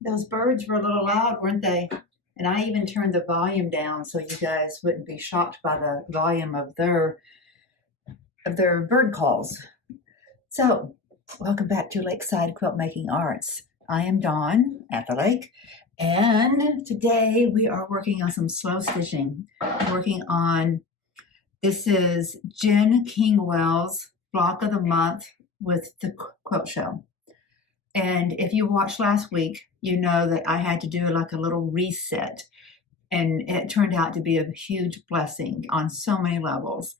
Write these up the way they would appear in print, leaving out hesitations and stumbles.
Those birds were a little loud, weren't they? And I even turned the volume down so you guys wouldn't be shocked by the volume of their bird calls. So, welcome back to Lakeside Quilt Making Arts. I am Dawn at the lake, and today we are working on some slow stitching. This is Jen Kingwell's Block of the Month with the Quilt Show. And if you watched last week, you know that I had to do like a little reset, and it turned out to be a huge blessing on so many levels.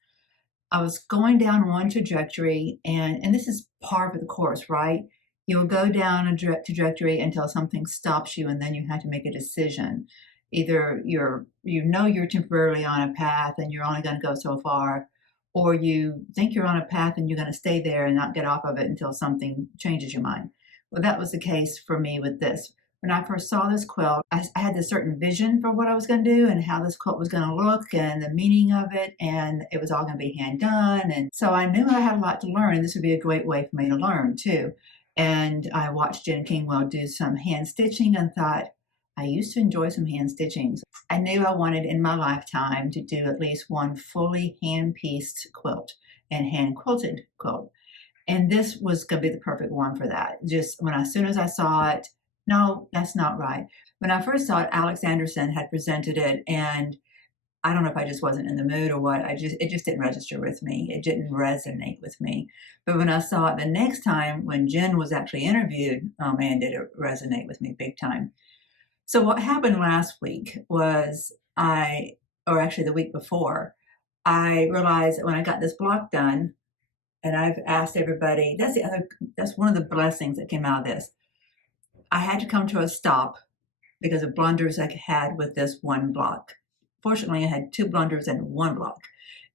I was going down one trajectory, and this is par for the course, right? You'll go down a trajectory until something stops you, and then you have to make a decision. Either you're temporarily on a path and you're only going to go so far, or you think you're on a path and you're going to stay there and not get off of it until something changes your mind. Well, that was the case for me with this. When I first saw this quilt, I had this certain vision for what I was going to do and how this quilt was going to look and the meaning of it, and it was all going to be hand done. And so I knew I had a lot to learn, and this would be a great way for me to learn too. And I watched Jen Kingwell do some hand stitching and thought, I used to enjoy some hand stitchings. I knew I wanted in my lifetime to do at least one fully hand-pieced quilt and hand-quilted quilt. And this was going to be the perfect one for that. Just as soon as I saw it, no, that's not right. When I first saw it, Alex Anderson had presented it, and I don't know if I just wasn't in the mood or what. It just didn't register with me. It didn't resonate with me. But when I saw it the next time, when Jen was actually interviewed, oh man, did it resonate with me big time. So what happened last week was or actually the week before, I realized that when I got this block done, and I've asked everybody, that's one of the blessings that came out of this. I had to come to a stop because of blunders I had with this one block. Fortunately, I had two blunders and one block,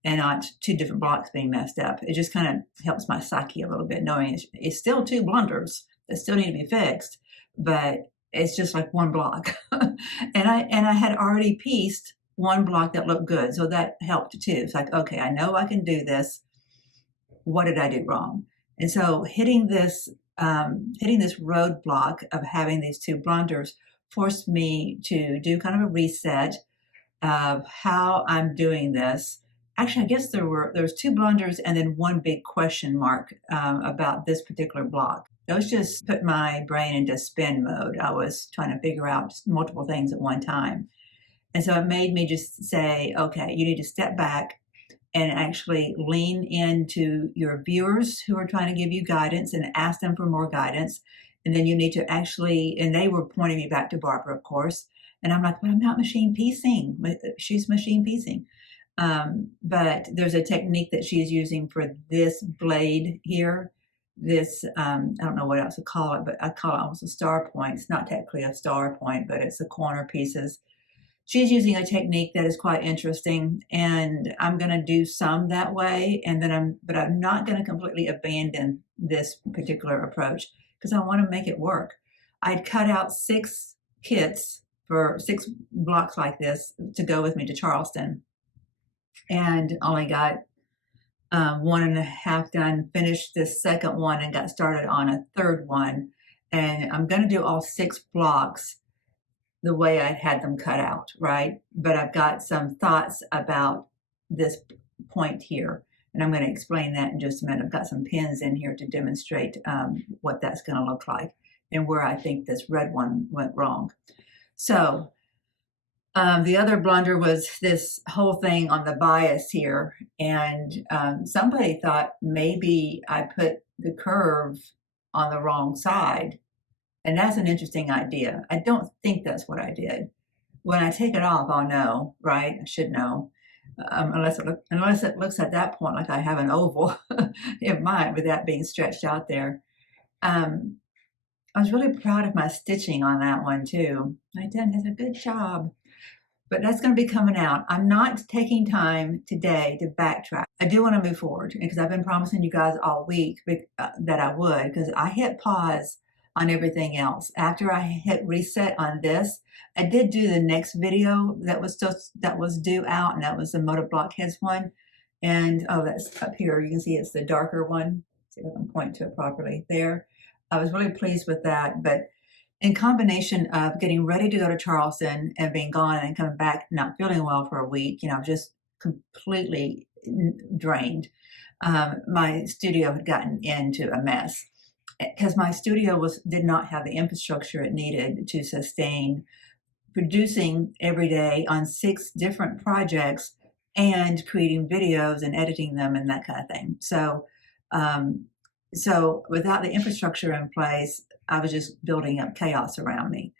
and not two different blocks being messed up. It just kind of helps my psyche a little bit, knowing it's still two blunders that still need to be fixed, but it's just like one block. and I had already pieced one block that looked good, so that helped too. It's like, okay, I know I can do this. What did I do wrong? And so hitting this roadblock of having these two blunders forced me to do kind of a reset of how I'm doing this. Actually, I guess there was two blunders and then one big question mark about this particular block. Those just put my brain into spin mode. I was trying to figure out multiple things at one time. And so it made me just say, okay, you need to step back and actually lean into your viewers who are trying to give you guidance and ask them for more guidance. And then you need to and they were pointing me back to Barbara, of course. And I'm like, but I'm not machine piecing. She's machine piecing. But there's a technique that she's using for this blade here. This, I don't know what else to call it, but I call it almost a star point. It's not technically a star point, but it's the corner pieces. She's using a technique that is quite interesting, and I'm going to do some that way, but I'm not going to completely abandon this particular approach because I want to make it work. I'd cut out 6 kits for 6 blocks like this to go with me to Charleston, and only got 1.5 done, finished this second one and got started on a third one. And I'm going to do all 6 blocks the way I had them cut out, right? But I've got some thoughts about this point here, and I'm going to explain that in just a minute. I've got some pins in here to demonstrate what that's going to look like and where I think this red one went wrong. So the other blunder was this whole thing on the bias here, and somebody thought maybe I put the curve on the wrong side. And that's an interesting idea. I don't think that's what I did. When I take it off, I'll know, right? I should know. Unless it looks at that point like I have an oval. It might, with that being stretched out there. I was really proud of my stitching on that one too. I did a good job. But that's going to be coming out. I'm not taking time today to backtrack. I do want to move forward because I've been promising you guys all week that I would, because I hit pause on everything else. After I hit reset on this, I did do the next video that was due out, and that was the Motor Blockheads one. And oh, that's up here. You can see it's the darker one. See if I can point to it properly there. I was really pleased with that, but in combination of getting ready to go to Charleston and being gone and coming back not feeling well for a week, just completely drained. My studio had gotten into a mess because my studio did not have the infrastructure it needed to sustain producing every day on 6 different projects and creating videos and editing them and that kind of thing. So without the infrastructure in place, I was just building up chaos around me.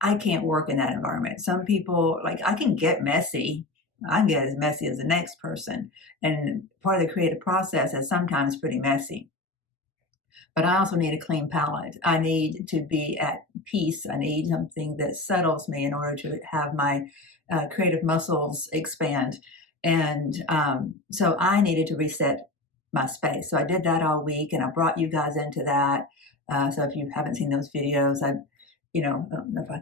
I can't work in that environment. Some people, like, I can get messy. I can get as messy as the next person. And part of the creative process is sometimes pretty messy. But I also need a clean palette. I need to be at peace. I need something that settles me in order to have my creative muscles expand. And so I needed to reset my space. So I did that all week, and I brought you guys into that. So if you haven't seen those videos, I don't know if I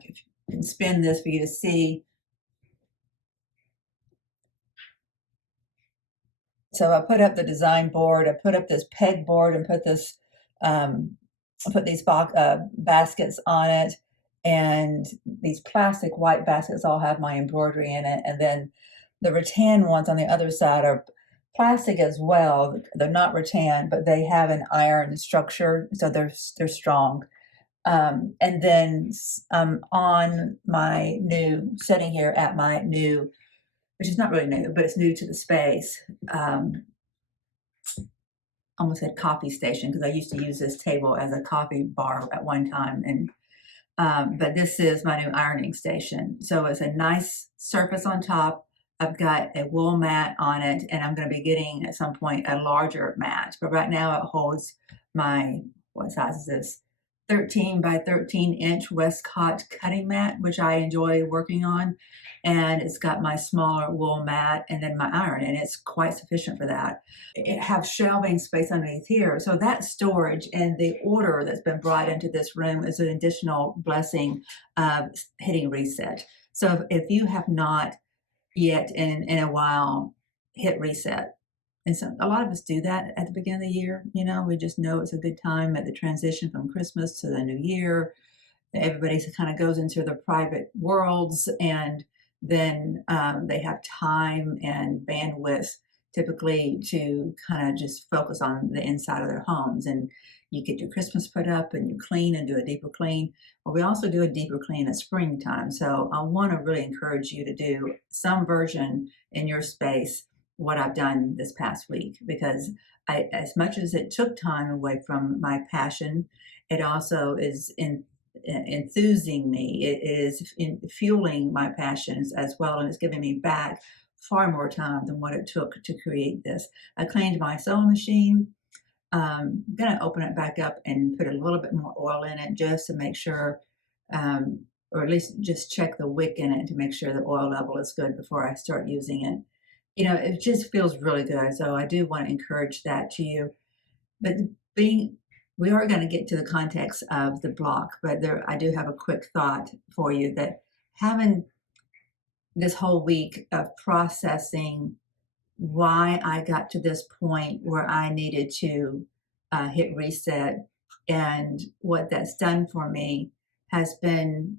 can spin this for you to see. So I put up the design board. I put up this peg board and put this I put these baskets on it, and these plastic white baskets all have my embroidery in it. And then the rattan ones on the other side are plastic as well. They're not rattan, but they have an iron structure, so they're strong. And then on my new, sitting here at my new, which is not really new, but it's new to the space, almost said coffee station, because I used to use this table as a coffee bar at one time. And but this is my new ironing station. So it's a nice surface on top. I've got a wool mat on it, and I'm going to be getting at some point a larger mat. But right now it holds my, what size is this? 13 by 13 inch Westcott cutting mat, which I enjoy working on. And it's got my smaller wool mat and then my iron, and it's quite sufficient for that. It has shelving space underneath here. So that storage and the order that's been brought into this room is an additional blessing of hitting reset. So if you have not yet in a while hit reset, and so a lot of us do that at the beginning of the year, we just know it's a good time at the transition from Christmas to the new year. Everybody kind of goes into their private worlds, and then they have time and bandwidth typically to kind of just focus on the inside of their homes. And you get your Christmas put up and you clean and do a deeper clean. Well, we also do a deeper clean at springtime. So I want to really encourage you to do some version in your space what I've done this past week, because as much as it took time away from my passion, it also is enthusing me. It is fueling my passions as well, and it's giving me back far more time than what it took to create this. I cleaned my sewing machine. I'm going to open it back up and put a little bit more oil in it just to make sure, or at least just check the wick in it to make sure the oil level is good before I start using it. It just feels really good. So I do want to encourage that to you. But we are going to get to the context of the block, but I do have a quick thought for you that having this whole week of processing why I got to this point where I needed to hit reset and what that's done for me has been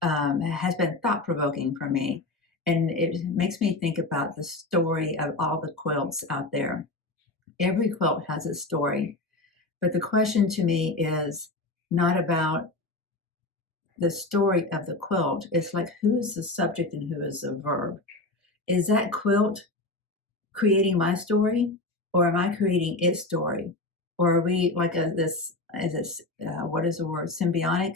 thought-provoking for me. And it makes me think about the story of all the quilts out there. Every quilt has a story, but the question to me is not about the story of the quilt. It's like, who is the subject and who is the verb? Is that quilt creating my story, or am I creating its story? Or are we like what is the word, symbiotic?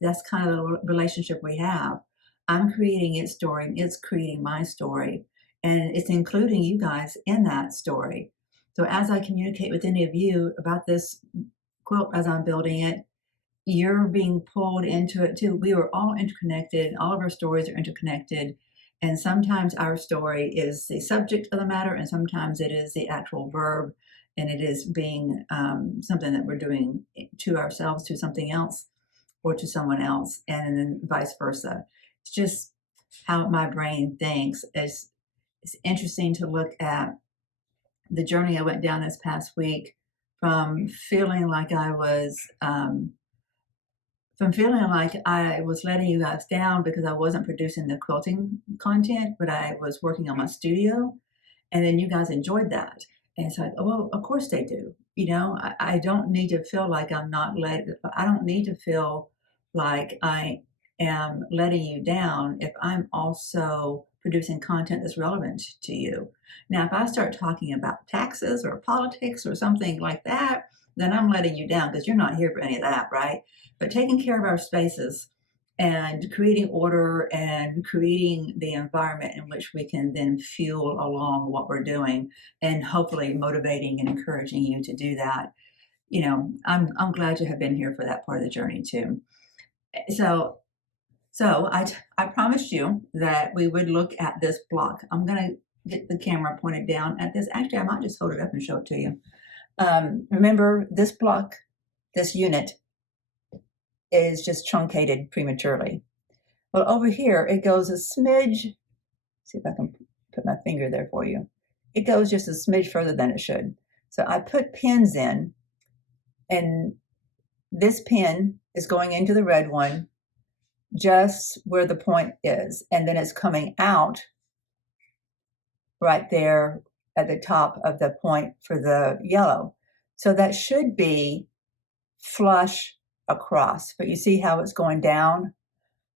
That's kind of the relationship we have. I'm creating its story, and it's creating my story, and it's including you guys in that story. So as I communicate with any of you about this quilt as I'm building it, you're being pulled into it too. We are all interconnected. All of our stories are interconnected. And sometimes our story is the subject of the matter, and sometimes it is the actual verb, and it is being something that we're doing to ourselves, to something else, or to someone else, and then vice versa. It's just how my brain thinks. It's interesting to look at the journey I went down this past week from feeling like I was letting you guys down because I wasn't producing the quilting content, but I was working on my studio, and then you guys enjoyed that. And it's like, oh, well, of course they do. You know, I don't need to feel like I don't need to feel like I am letting you down if I'm also producing content that's relevant to you. Now, if I start talking about taxes or politics or something like that, then I'm letting you down because you're not here for any of that, right? But taking care of our spaces and creating order and creating the environment in which we can then fuel along what we're doing and hopefully motivating and encouraging you to do that. You know, I'm glad to have been here for that part of the journey too. So I promised you that we would look at this block. I'm going to get the camera pointed down at this. Actually, I might just hold it up and show it to you. Remember, this block, this unit, is just truncated prematurely. Well, over here, it goes a smidge. See if I can put my finger there for you. It goes just a smidge further than it should. So I put pins in, and this pin is going into the red one just where the point is, and then it's coming out right there at the top of the point for the yellow. So that should be flush across, but you see how it's going down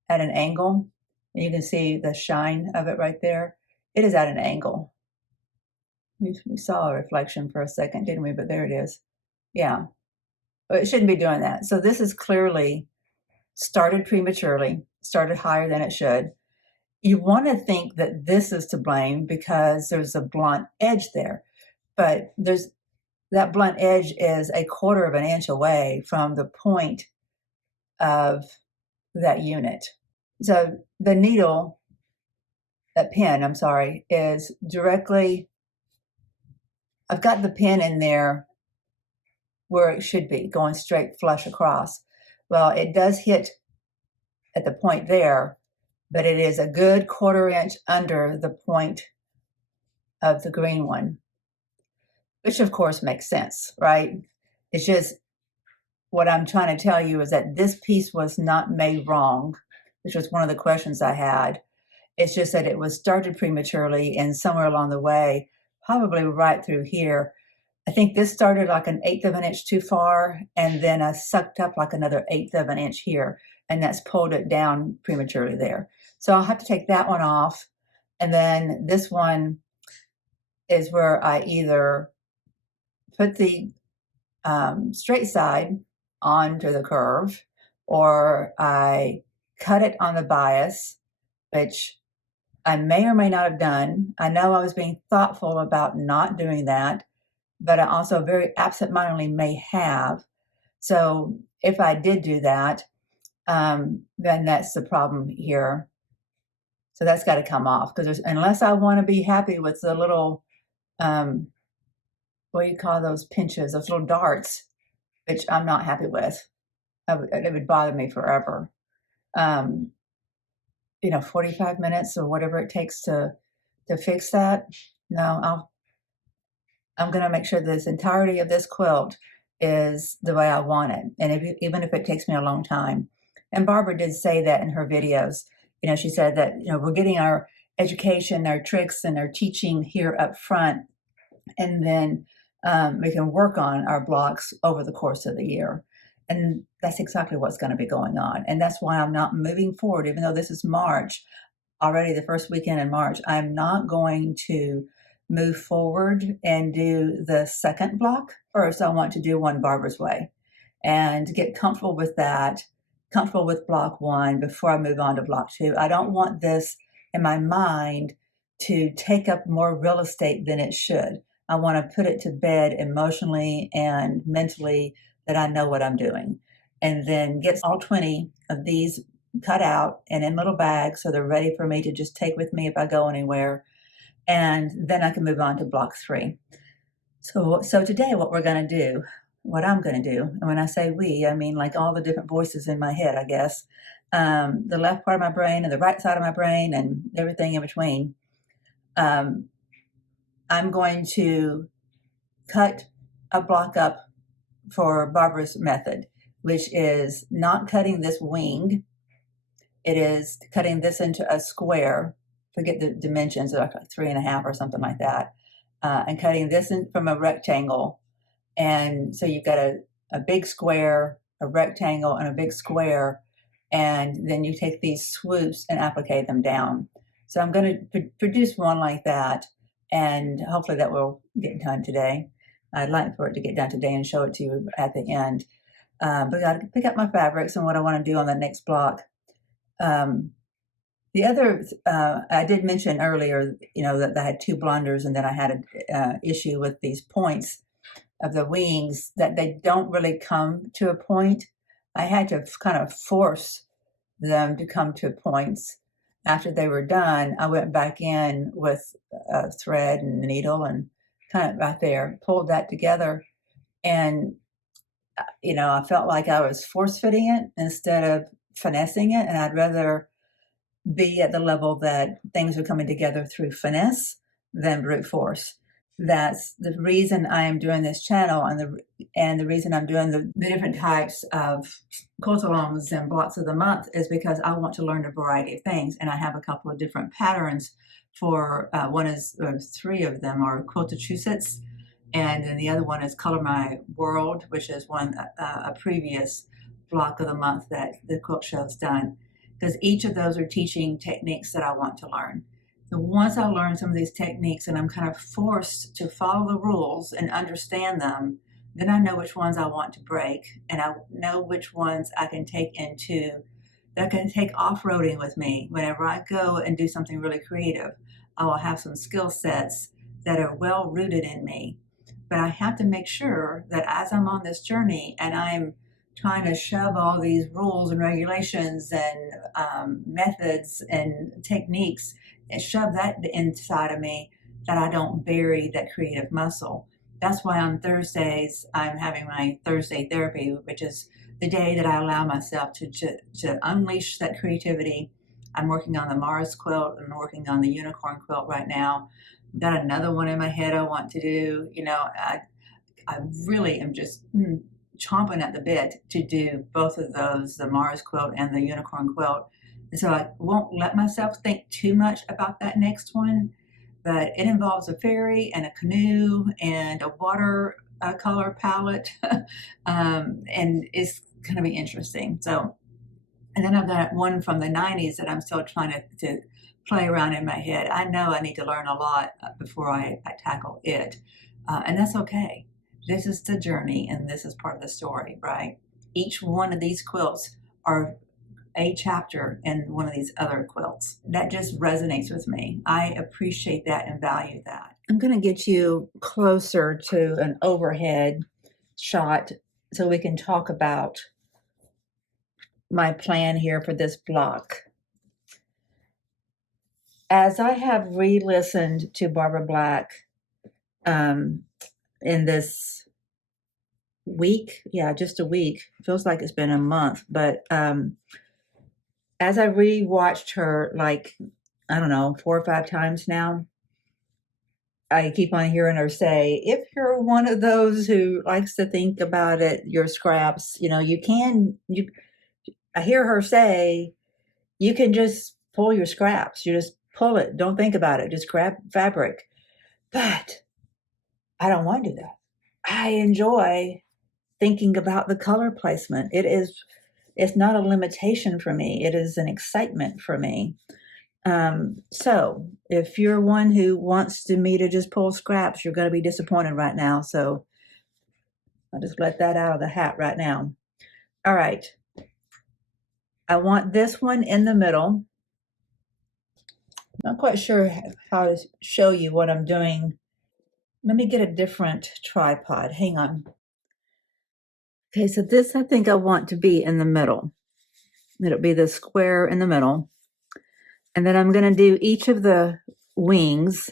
at an angle, and you can see the shine of it right there. It is at an angle. We saw a reflection for a second, didn't we? But there it is. Yeah, but it shouldn't be doing that. So this is clearly started prematurely, started higher than it should. You want to think that this is to blame because there's a blunt edge there, but that blunt edge is 1/4 of an inch away from the point of that unit. So the needle, that pin, I'm sorry, is directly, I've got the pin in there where it should be, going straight flush across. Well, it does hit at the point there, but it is a good 1/4 inch under the point of the green one, which of course makes sense, right? It's just, what I'm trying to tell you is that this piece was not made wrong, which was one of the questions I had. It's just that it was started prematurely, and somewhere along the way, probably right through here, I think this started like 1/8 of an inch too far, and then I sucked up like another 1/8 of an inch here, and that's pulled it down prematurely there. So I'll have to take that one off, and then this one is where I either put the straight side onto the curve, or I cut it on the bias, which I may or may not have done. I know I was being thoughtful about not doing that, but I also very absentmindedly may have. So if I did do that, then that's the problem here. So that's got to come off, because unless I want to be happy with the little, what do you call those pinches, those little darts, which I'm not happy with. It would bother me forever. 45 minutes or whatever it takes to fix that. No, I'm going to make sure this entirety of this quilt is the way I want it, and even if it takes me a long time. And Barbara did say that in her videos. She said that we're getting our education, our tricks, and our teaching here up front, and then we can work on our blocks over the course of the year. And that's exactly what's going to be going on. And that's why I'm not moving forward, even though this is March, already the first weekend in March. I'm not going to move forward and do the second block first. I want to do one Barbara's way and get comfortable with that, comfortable with block 1 before I move on to block 2. I don't want this in my mind to take up more real estate than it should. I want to put it to bed emotionally and mentally, that I know what I'm doing, and then get all 20 of these cut out and in little bags so they're ready for me to just take with me if I go anywhere. And then I can move on to block 3. So today what I'm going to do, and when I say we, I mean like all the different voices in my head, I guess, the left part of my brain and the right side of my brain and everything in between. I'm going to cut a block up for Barbara's method, which is not cutting this wing. It is cutting this into a square. Forget the dimensions, like 3.5 or something like that, and cutting this in from a rectangle. And so you've got a big square, a rectangle, and a big square, and then you take these swoops and applique them down. So I'm going to produce one like that, and hopefully that will get done today. I'd like for it to get done today and show it to you at the end. But I got to pick up my fabrics and what I want to do on the next block. The other, I did mention earlier, that I had 2 blunders, and then I had an issue with these points of the wings, that they don't really come to a point. I had to kind of force them to come to points. After they were done, I went back in with a thread and a needle and kind of right there, pulled that together. And, I felt like I was force fitting it instead of finessing it. And I'd rather be at the level that things are coming together through finesse than brute force. That's the reason I am doing this channel, and the reason I'm doing the different types of quilt-alongs and blocks of the month is because I want to learn a variety of things, and I have a couple of different patterns for one is 3 of them are Quiltachusetts, and then the other one is Color My World, which is one a previous block of the month that the quilt show's done, because each of those are teaching techniques that I want to learn. So once I learn some of these techniques and I'm kind of forced to follow the rules and understand them, then I know which ones I want to break, and I know which ones I can take off-roading with me. Whenever I go and do something really creative, I will have some skill sets that are well rooted in me. But I have to make sure that as I'm on this journey and I'm trying to shove all these rules and regulations and methods and techniques and shove that inside of me, that I don't bury that creative muscle. That's why on Thursdays I'm having my Thursday therapy, which is the day that I allow myself to unleash that creativity. I'm working on the Mars quilt and working on the unicorn quilt right now. I've got another one in my head I want to do. I really am just chomping at the bit to do both of those, the Mars quilt and the unicorn quilt. And so I won't let myself think too much about that next one, but it involves a ferry and a canoe and a water color palette, and it's going to be interesting. So, and then I've got one from the 90s that I'm still trying to play around in my head. I know I need to learn a lot before I tackle it, and that's okay. This is the journey, and this is part of the story, right? Each one of these quilts are a chapter in one of these other quilts. That just resonates with me. I appreciate that and value that. I'm going to get you closer to an overhead shot so we can talk about my plan here for this block. As I have re-listened to Barbara Black in this week, just a week, feels like it's been a month, but as I re-watched her, like, I don't know, 4 or 5 times now, I keep on hearing her say, if you're one of those who likes to think about it, your scraps, I hear her say, you can just pull your scraps. You just pull it. Don't think about it. Just grab fabric. But I don't want to do that. I enjoy thinking about the color placement. It's not a limitation for me. It is an excitement for me. So if you're one who wants me to just pull scraps, you're going to be disappointed right now. So I'll just let that out of the hat right now. All right. I want this one in the middle. Not quite sure how to show you what I'm doing. Let me get a different tripod. Hang on. Okay, so this I think I want to be in the middle. It'll be the square in the middle. And then I'm going to do each of the wings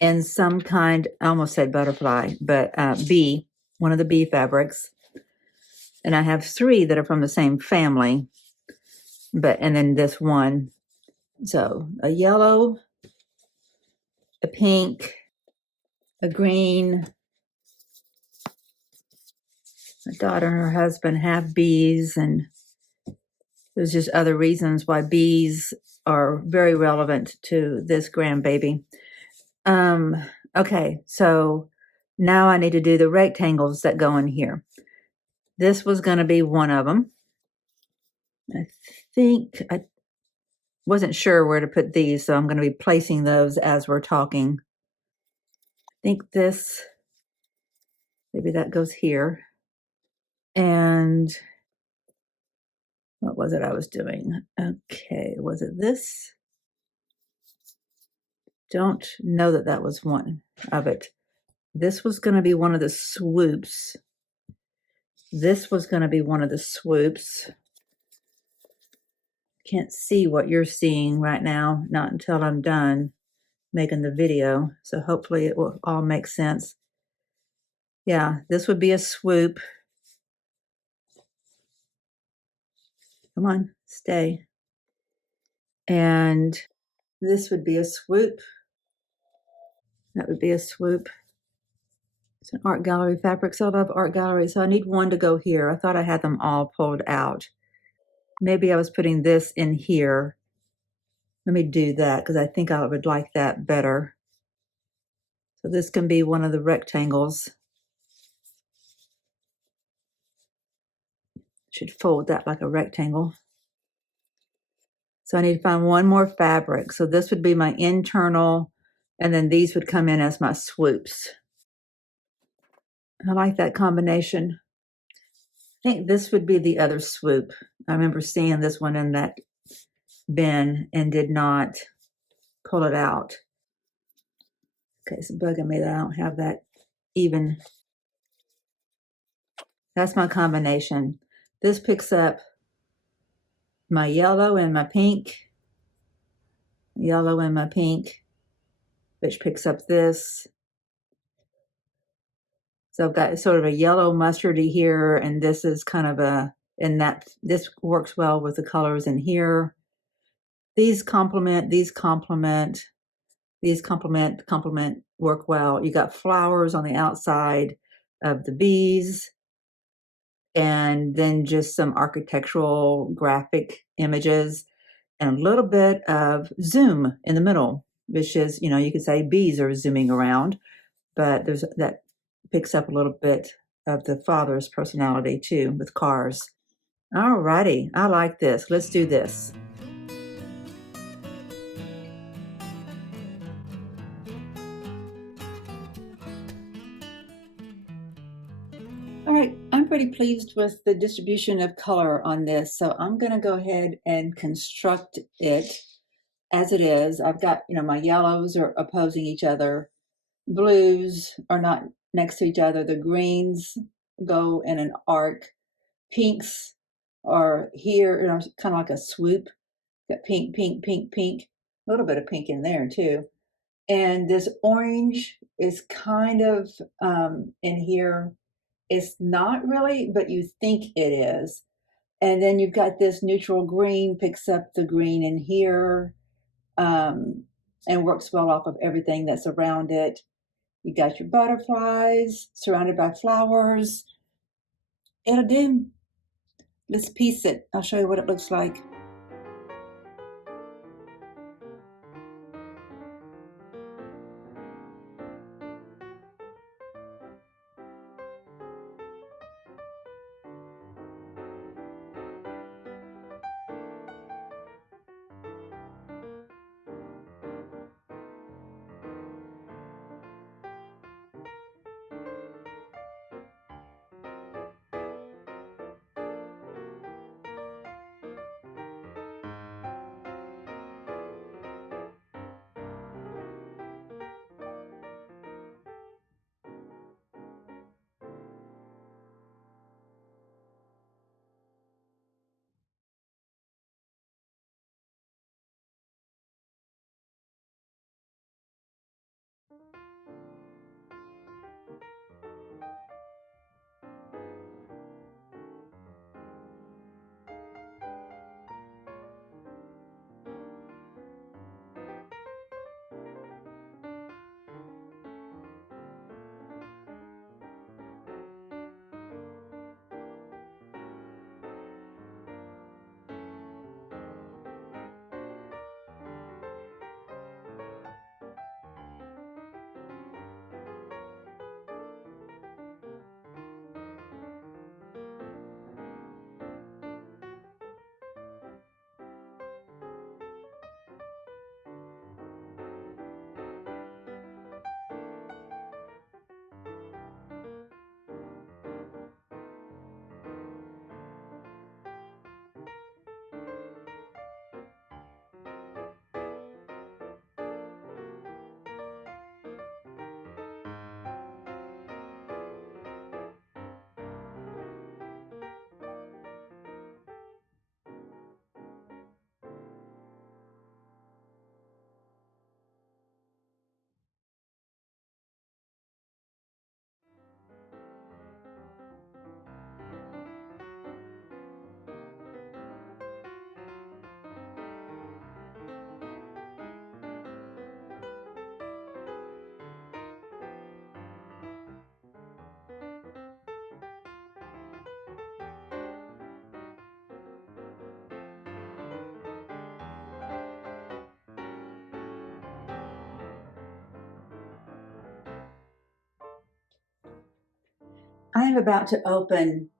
in some kind, I almost said butterfly, but bee, one of the bee fabrics. And I have 3 that are from the same family, and then this one. So a yellow, a pink, a green, My daughter and her husband have bees, and there's just other reasons why bees are very relevant to this grandbaby. Okay, so now I need to do the rectangles that go in here. This was going to be one of them. I think I wasn't sure where to put these, so I'm going to be placing those as we're talking. I think this, maybe that goes here. And what was it I was doing? Okay, was it this? Don't know that that was one of it. This was going to be one of the swoops. This was going to be one of the swoops. Can't see what you're seeing right now, not until I'm done making the video. So hopefully it will all make sense. Yeah, this would be a swoop. Come on, stay. And this would be a swoop. That would be a swoop. It's an art gallery fabric. So I love art gallery. So I need one to go here. I thought I had them all pulled out. Maybe I was putting this in here. Let me do that because I think I would like that better. So this can be one of the rectangles. Should fold that like a rectangle. So I need to find one more fabric. So this would be my internal, and then these would come in as my swoops. I like that combination. I think this would be the other swoop. I remember seeing this one in that bin and did not pull it out. Okay, it's bugging me that I don't have that even. That's my combination. This picks up my yellow and my pink, yellow and my pink, which picks up this. So I've got sort of a yellow mustardy here, and this is kind of a, and that this works well with the colors in here. These complement, these complement, these complement work well. You got flowers on the outside of the bees, and then just some architectural graphic images, and a little bit of zoom in the middle, which is, you know, you could say bees are zooming around, but there's that picks up a little bit of the father's personality too with cars. All righty, I like this. Let's do this. All right, I'm pretty pleased with the distribution of color on this, so I'm going to go ahead and construct it as it is. I've got, you know, my yellows are opposing each other. Blues are not next to each other. The greens go in an arc. Pinks are here, you know, kind of like a swoop. Got pink, pink, pink, pink. A little bit of pink in there too. And this orange is kind of in here. It's not really, but you think it is. And then you've got this neutral green, picks up the green in here, and works well off of everything that's around it. You got your butterflies surrounded by flowers. It'll do. Let's piece it. I'll show you what it looks like. I am about to open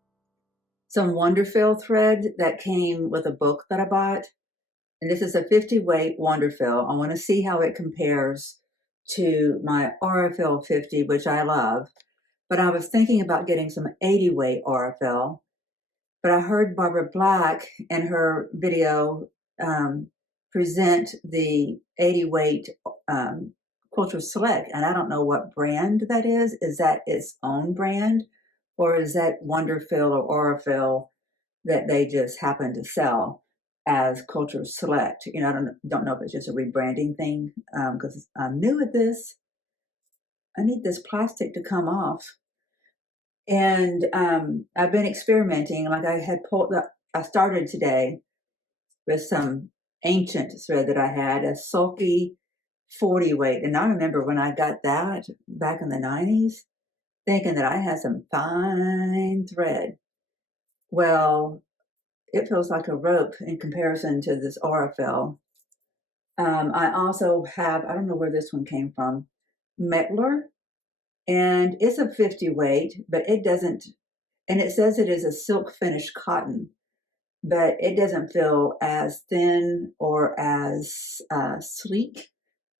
some Wonderfill thread that came with a book that I bought. And this is a 50 weight Wonderfill. I want to see how it compares to my Aurifil 50, which I love. But I was thinking about getting some 80 weight Aurifil. But I heard Barbara Black in her video present the 80 weight Quilter Select. And I don't know what brand that is. Is that its own brand? Or is that Wonderfill or Aurifil that they just happen to sell as Quilter Select? You know, I don't know if it's just a rebranding thing, because I'm new at this. I need this plastic to come off. And I've been experimenting. Like I started today with some ancient thread that I had, a sulky 40 weight. And I remember when I got that back in the 90s, thinking that I had some fine thread. Well, it feels like a rope in comparison to this Aurifil. I also have, I don't know where this one came from, Metler, and it's a 50 weight, but it doesn't, and it says it is a silk finished cotton, but it doesn't feel as thin or as sleek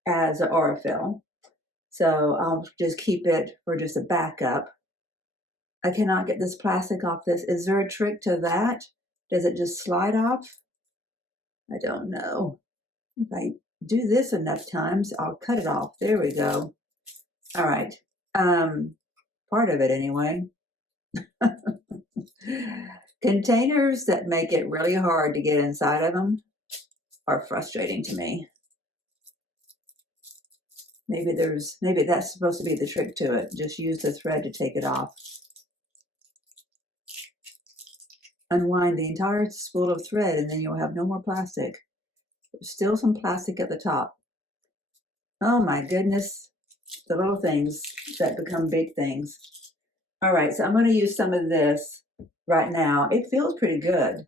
as the Aurifil. So I'll just keep it for just a backup. I cannot get this plastic off this. Is there a trick to that? Does it just slide off? I don't know. If I do this enough times, I'll cut it off. There we go. All right. Part of it anyway. Containers that make it really hard to get inside of them are frustrating to me. Maybe that's supposed to be the trick to it. Just use the thread to take it off. Unwind the entire spool of thread and then you'll have no more plastic. There's still some plastic at the top. Oh my goodness. The little things that become big things. All right, so I'm going to use some of this right now. It feels pretty good.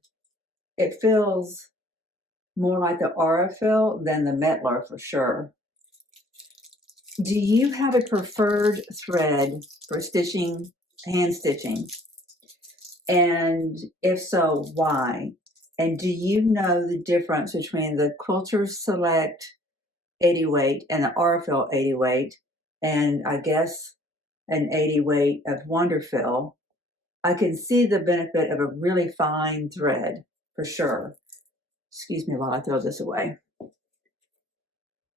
It feels more like the Aurifil than the Metler for sure. Do you have a preferred thread for stitching, hand stitching? And if so, why? And do you know the difference between the Quilter Select 80 weight and the Aurifil 80 weight, and I guess an 80 weight of Wonderfill? I can see the benefit of a really fine thread for sure. Excuse me while I throw this away.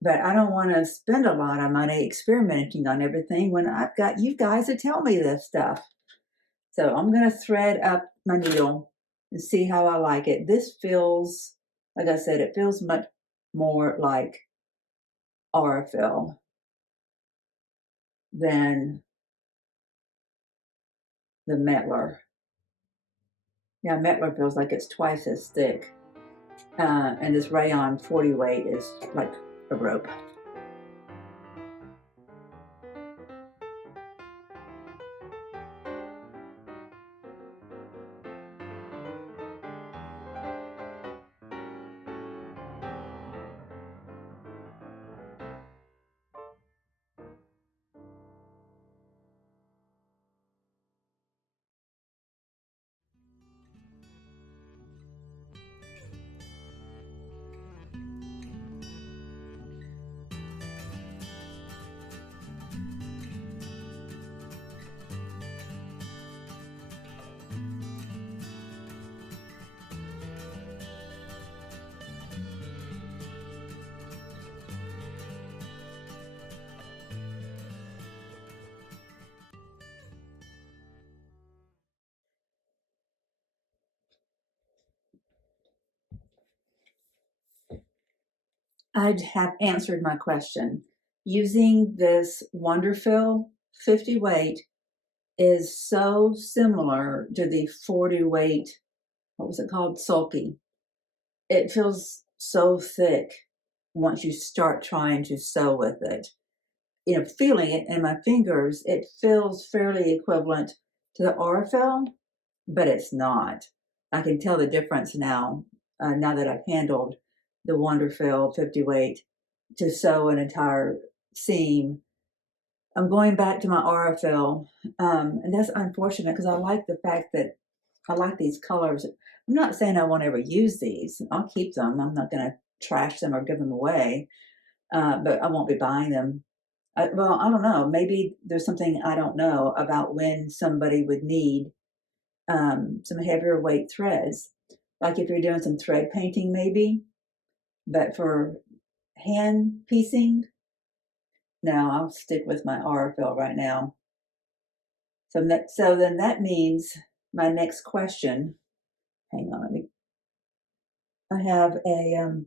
But I don't want to spend a lot of money experimenting on everything when I've got you guys to tell me this stuff. So I'm going to thread up my needle and see how I like it. This feels, like I said, it feels much more like Aurifil than the Metler. Yeah, Metler feels like it's twice as thick. And this rayon 40 weight is like a rope. I'd have answered my question. Using this Wonderfill 50 weight is so similar to the 40 weight, what was it called? Sulky. It feels so thick once you start trying to sew with it. You know, feeling it in my fingers, it feels fairly equivalent to the Aurifil, but it's not. I can tell the difference now, now that I've handled the Wonderfill 50 weight to sew an entire seam I'm going back to my Aurifil, and that's unfortunate because I like the fact that I like these colors. I'm not saying I won't ever use these. I'll keep them. I'm not going to trash them or give them away, but I won't be buying them. Well, I don't know. Maybe there's something I don't know about when somebody would need some heavier weight threads. Like if you're doing some thread painting, maybe. But for hand piecing, no, I'll stick with my Aurifil right now. So then that means my next question. Hang on, I have a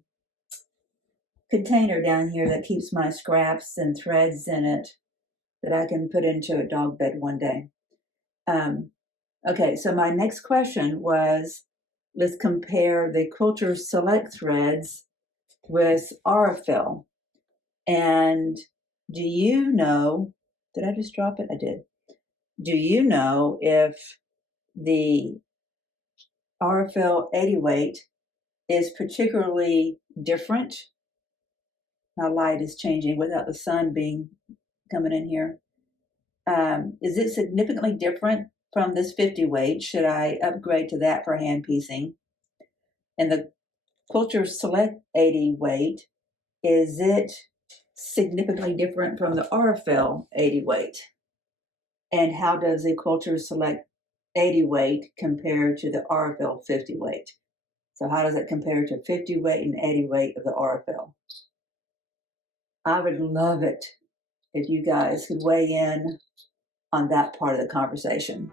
container down here that keeps my scraps and threads in it that I can put into a dog bed one day. Okay, so my next question was, let's compare the Quilter Select threads with Aurifil. And do you know, did I just drop it? I did. Do you know if the Aurifil 80 weight is particularly different? My light is changing without the sun being coming in here. Is it significantly different from this 50 weight? Should I upgrade to that for hand piecing? And the Quilter Select 80 weight, is it significantly different from the Aurifil 80 weight? And how does the Quilter Select 80 weight compare to the Aurifil 50 weight? So how does it compare to 50 weight and 80 weight of the Aurifil? I would love it if you guys could weigh in on that part of the conversation.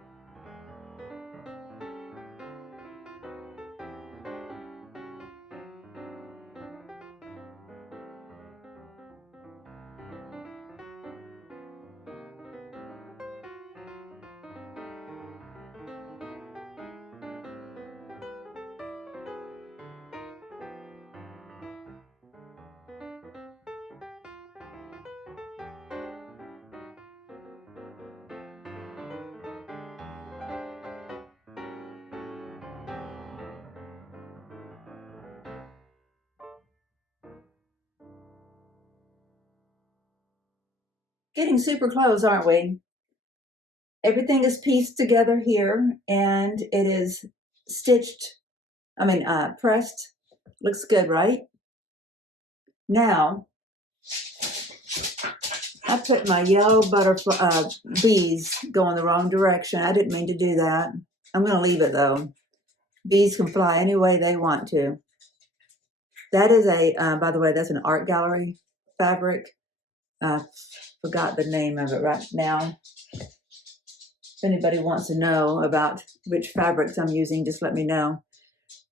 Getting super close, aren't we? Everything is pieced together here and it is stitched, pressed. Looks good, right? Now, I put my yellow butterfly bees going the wrong direction. I didn't mean to do that. I'm going to leave it though. Bees can fly any way they want to. That is by the way, that's an art gallery fabric. Forgot the name of it right now. If anybody wants to know about which fabrics I'm using, just let me know.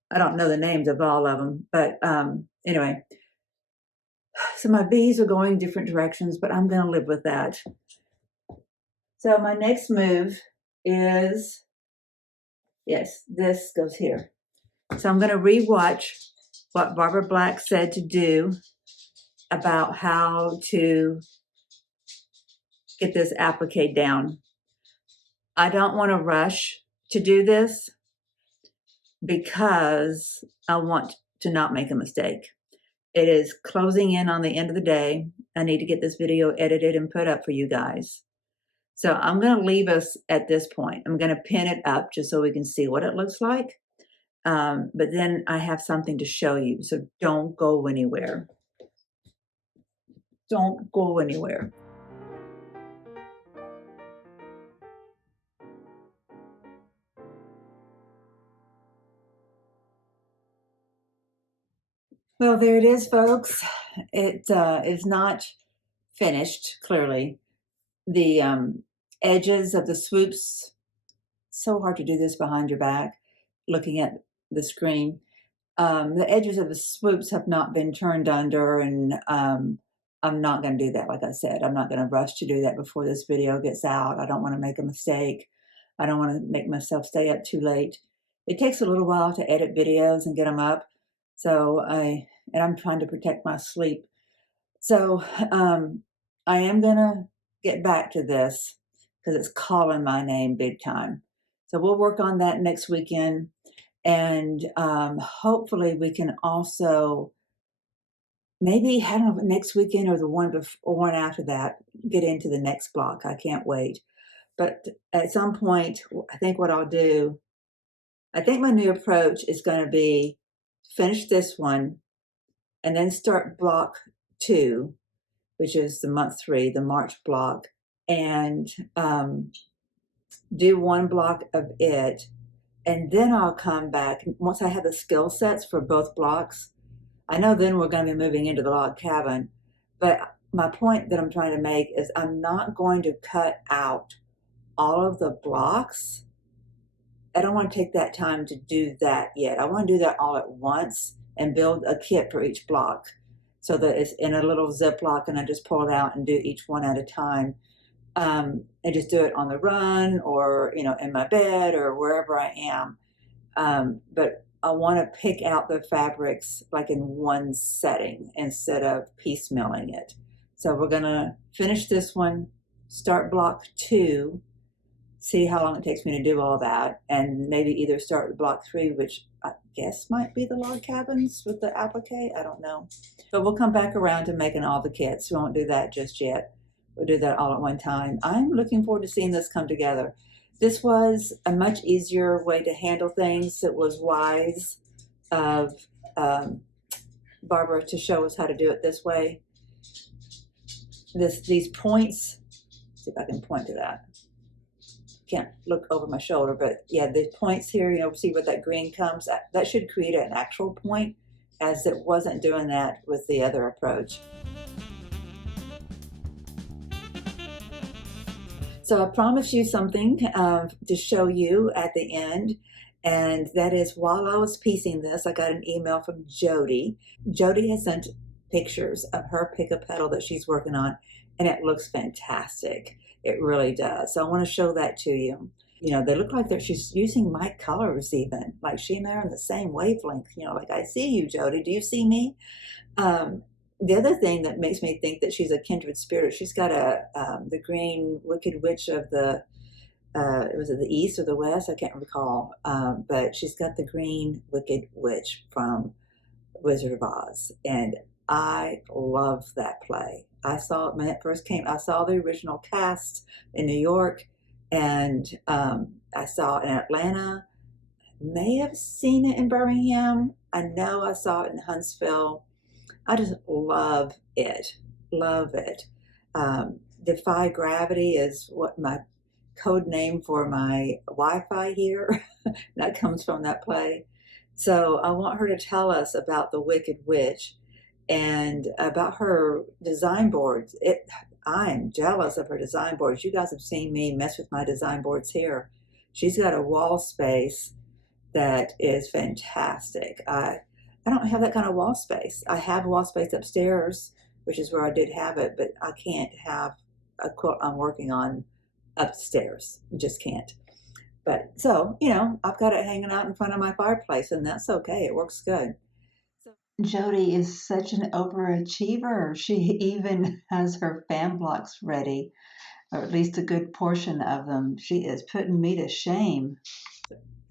I don't know the names of all of them, but anyway. So my bees are going different directions, but I'm going to live with that. So my next move is, yes, this goes here. So I'm going to rewatch what Barbara Black said to do about how to get this applique down. I don't want to rush to do this because I want to not make a mistake. It is closing in on the end of the day. I need to get this video edited and put up for you guys. So I'm going to leave us at this point. I'm going to pin it up just so we can see what it looks like. But then I have something to show you. So don't go anywhere. Don't go anywhere. Well, there it is, folks. It is not finished, clearly. The edges of the swoops, so hard to do this behind your back, looking at the screen. The edges of the swoops have not been turned under, and I'm not going to do that. Like I said, I'm not going to rush to do that before this video gets out. I don't want to make a mistake. I don't want to make myself stay up too late. It takes a little while to edit videos and get them up. So I'm trying to protect my sleep. So I am going to get back to this because it's calling my name big time. So we'll work on that next weekend. And hopefully we can also maybe, I don't know, next weekend or the one before, one after that, get into the next block. I can't wait. But at some point, I think what I'll do, I think my new approach is going to be finish this one and then start block 2, which is the month 3, the March block, and do 1 block of it. And then I'll come back once I have the skill sets for both blocks. I know then we're going to be moving into the log cabin, but my point that I'm trying to make is I'm not going to cut out all of the blocks. I don't want to take that time to do that yet. I want to do that all at once and build a kit for each block so that it's in a little Ziploc and I just pull it out and do each one at a time. And just do it on the run or, you know, in my bed or wherever I am. But I want to pick out the fabrics like in one setting instead of piecemealing it. So we're going to finish this one, start block 2, see how long it takes me to do all that, and maybe either start with block 3, which I guess might be the log cabins with the applique. I don't know. But we'll come back around to making all the kits. We won't do that just yet. We'll do that all at one time. I'm looking forward to seeing this come together. This was a much easier way to handle things. It was wise of Barbara to show us how to do it this way. These points, see if I can point to that. Can't look over my shoulder, but yeah, the points here, you know, see where that green comes? That should create an actual point, as it wasn't doing that with the other approach. So I promised you something to show you at the end, and that is while I was piecing this, I got an email from Jodi. Jodi has sent pictures of her Pick-A-Petal that she's working on, and it looks fantastic. It really does. So I want to show that to you. You know, they look like she's using my colors even, like she and I are in the same wavelength. You know, like I see you, Jodi. Do you see me? The other thing that makes me think that she's a kindred spirit, she's got the green Wicked Witch of the, was it the East or the West? I can't recall. But she's got the green Wicked Witch from Wizard of Oz. And I love that play. I saw it when it first came. I saw the original cast in New York, and I saw it in Atlanta. May have seen it in Birmingham. I know I saw it in Huntsville. I just love it. Love it. Defy Gravity is what my code name for my Wi-Fi here. That comes from that play. So I want her to tell us about the Wicked Witch and about her design boards. I'm jealous of her design boards. You guys have seen me mess with my design boards here. She's got a wall space that is fantastic. I don't have that kind of wall space. I have wall space upstairs, which is where I did have it, but I can't have a quilt I'm working on upstairs. Just can't. But so, you know, I've got it hanging out in front of my fireplace, and that's okay. It works good. Jodi is such an overachiever. She even has her fan blocks ready, or at least a good portion of them. She is putting me to shame.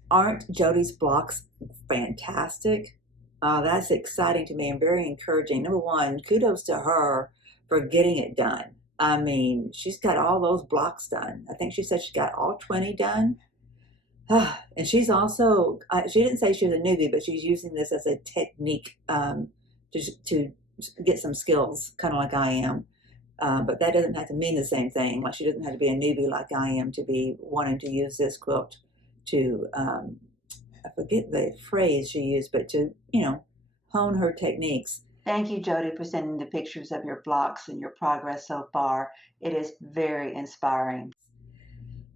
Aren't Jodi's blocks fantastic? That's exciting to me and very encouraging. Number one, kudos to her for getting it done. I mean, she's got all those blocks done. I think she said she got all 20 done. And she's also, she didn't say she was a newbie, but she's using this as a technique to get some skills, kind of like I am. But that doesn't have to mean the same thing. Like she doesn't have to be a newbie like I am to be wanting to use this quilt to, I forget the phrase she used, but to, you know, hone her techniques. Thank you, Jodi, for sending the pictures of your blocks and your progress so far. It is very inspiring.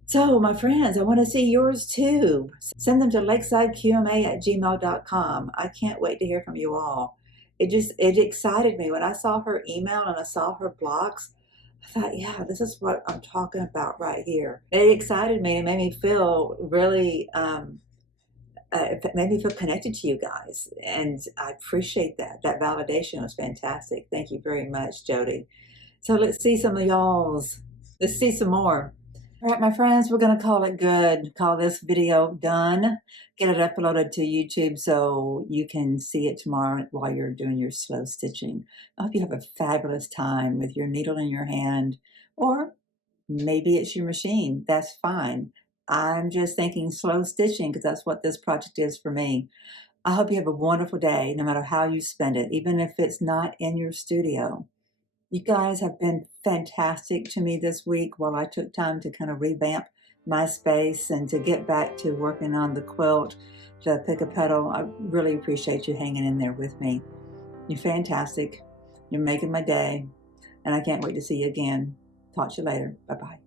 So, my friends, I want to see yours too. Send them to lakesideqma@gmail.com. I can't wait to hear from you all. It excited me when I saw her email and I saw her blocks. I thought, yeah, this is what I'm talking about right here. It excited me and made me feel really, it made me feel connected to you guys. And I appreciate that. That validation was fantastic. Thank you very much, Jodi. So let's see some of y'all's. Let's see some more. All right, my friends, we're going to call it good. Call this video done. Get it uploaded to YouTube so you can see it tomorrow while you're doing your slow stitching. I hope you have a fabulous time with your needle in your hand, or maybe it's your machine. That's fine. I'm just thinking slow stitching because that's what this project is for me. I hope you have a wonderful day, no matter how you spend it, even if it's not in your studio. You guys have been fantastic to me this week while I took time to kind of revamp my space and to get back to working on the quilt, the Pick-A-Petal. I really appreciate you hanging in there with me. You're fantastic. You're making my day, and I can't wait to see you again. Talk to you later. Bye-bye.